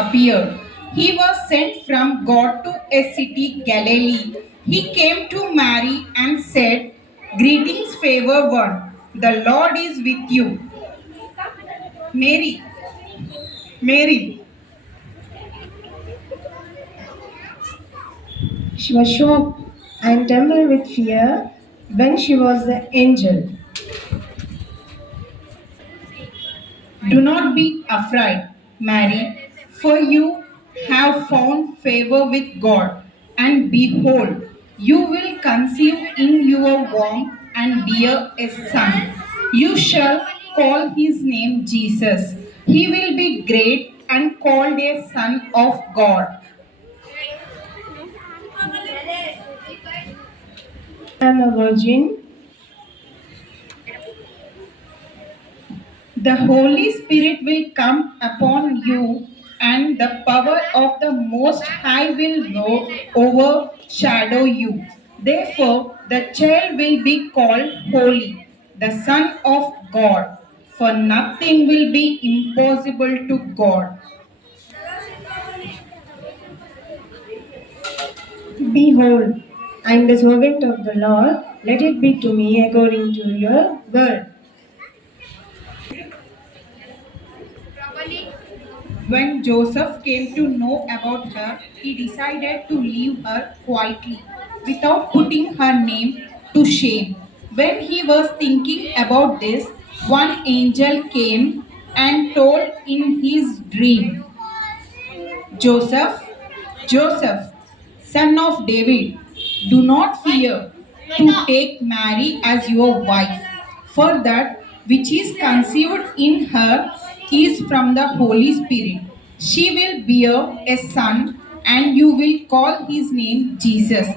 appeared. He was sent from God to a city, Galilee. He came to Mary and said, "Greetings, favored one. The Lord is with you." Mary, Mary. She was shocked and trembled with fear when she was the angel. Do not be afraid, Mary, for you have found favor with God. And behold, you will conceive in your womb and bear a son. You shall call his name Jesus. He will be great and called a Son of God. I am a virgin. The Holy Spirit will come upon you, and the power of the Most High will overshadow you. Therefore, the child will be called Holy, the Son of God. For nothing will be impossible to God. Behold, I am the servant of the Lord. Let it be to me according to your word. When Joseph came to know about her, he decided to leave her quietly without putting her name to shame. When he was thinking about this, one angel came and told in his dream, "Joseph, Joseph, son of David, do not fear to take Mary as your wife, for that which is conceived in her is from the Holy Spirit. She will bear a son, and you will call his name Jesus,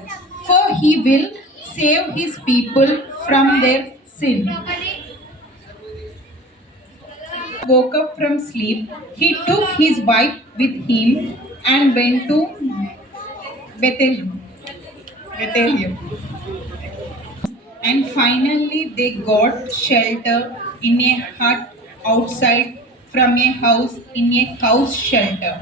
for he will save his people from their sin." Woke up from sleep, he took his wife with him and went to Bethlehem. Bethlehem. And finally, they got shelter in a hut outside from a house in a cow's shelter.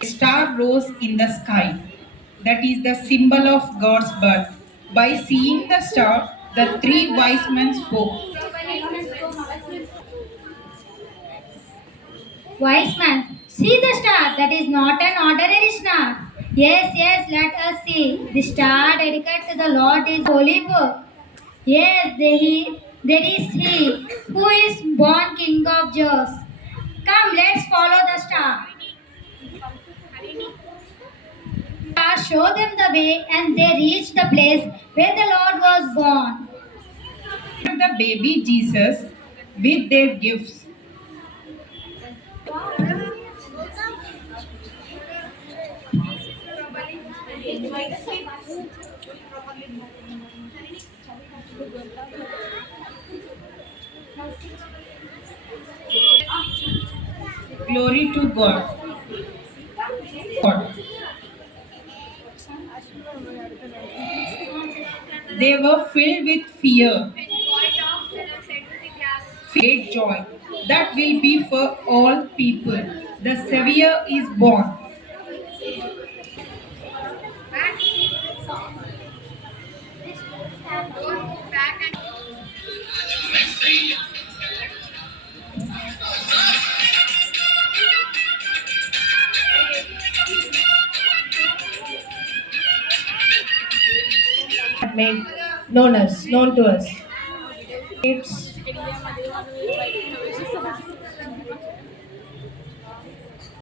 A star rose in the sky. That is the symbol of God's birth. By seeing the star, the three wise men spoke. Wise man, see the star. That is not an ordinary star. Yes, yes, let us see. The star dedicated to the Lord is holy book. Yes, there is He who is born King of Jews. Come, let's follow the star. Star show them the way, and they reached the place where the Lord was born. The baby Jesus with their gifts. Glory to God. God. They were filled with fear, great joy. That will be for all people. The Savior is born. Made known to us. It's